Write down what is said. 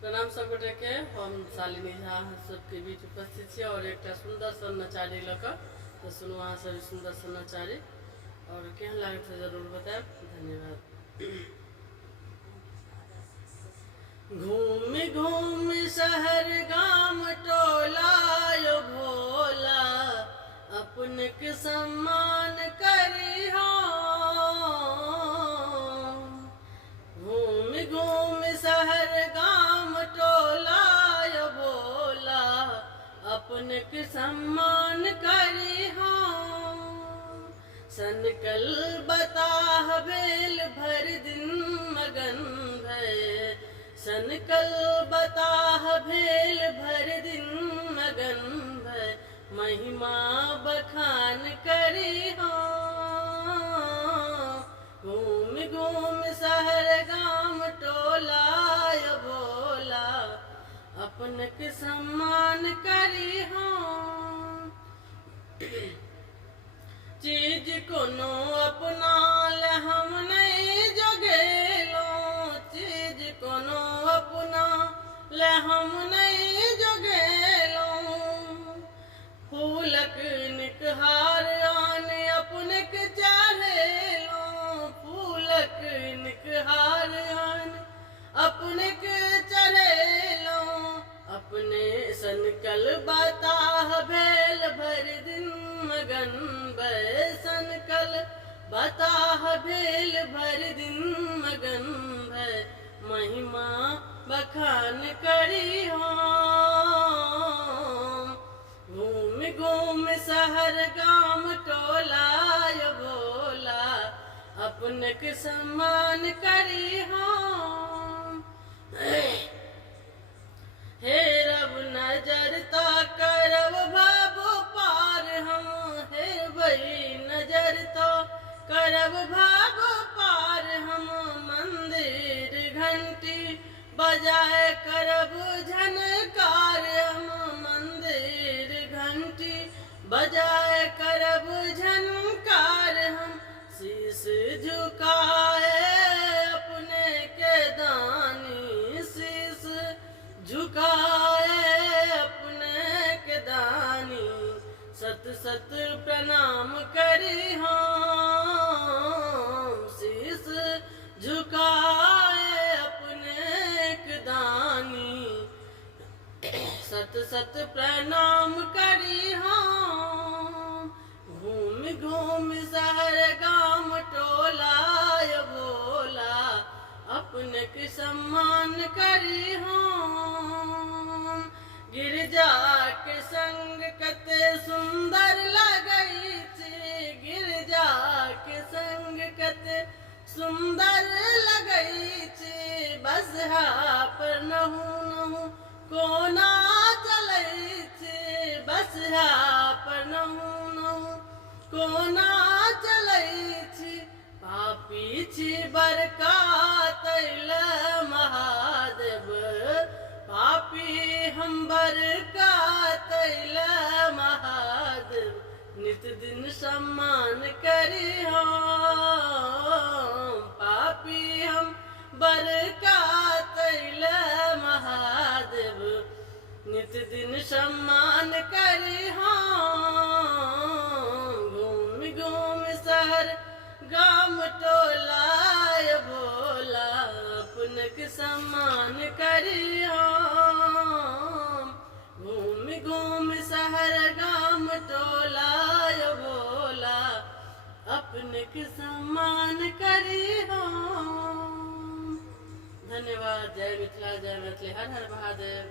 प्रणाम सब गोटे के। हम शालिनी झा सबके बीच उपस्थित छी और एक सुंदर सा नचारी लक तो सुनू अहाँ सब सुंदर सा नचारी और केहन लागत है जरूर बताएब। धन्यवाद। घूम घूम शहर गाम टोला यो भोला अपने के सम्मान करी हो। घूम घूम शहर गाम टोला यो भोला अपने के सम्मान करी हो। सनकल बताह बेल भर दिन मगन भय सनकल बताह भेल भर दिन मगन भय महिमा बखान करी हो। घूम घूम शहर गाम टोला यो भोला अपन के सम्मान करी हो। चीज कोनो अपना ले हम नहीं जोगेलो चीज कोनो अपना ले हम नहीं जोगेलो। फूलक निकहार आन अपने के चाहेलो फूलक निकहार आन अपने के चढ़ेलो। अपने सनकल बताह भेल भर दिन मगन भय सनकल बताह भेल भर दिन मगन भय महिमा बखान करी हो। घूम घूम शहर गाम टोला यो भोला अपने के सम्मान करी हो। हे रब नजर ता करब भाबो पार हम हे भई नजर तो करब भाबो पार हम। मंदिर घंटी बजाए करब झनकार हम मंदिर घंटी बजाए करब झनकार हम। शीश झुकाए अपने के दानी शीश झुकाए अपने के दानी सत सत प्रणाम करी हो। शीश झुकाए अपने के दानी सत सत प्रणाम करी हो। घूम घूम शहर गाम टोला यो भोला अपने के सम्मान करी हो। गिरजा के संग कते सुंदर लगई छे गिरजा के संग कते सुंदर लगई छे। बसहा पर नहु नहु कोना चलई छे बसहा पर नहु नहु कोना चलई छे। पापी छी बरका तैल महादेव पापी हम बरका तैल महादेव नित दिन सम्मान करी हो। पापी हम बरका तैल महादेव नित दिन सम्मान करी हो। घूम घूम शहर गाम टोला यो भोला अपने के सम्मान करी हो। घूम घूम शहर गाम टोला यो भोला अपने के सम्मान करी हो। धन्यवाद। जय मिथिला जय मैथिली हर हर महादेव।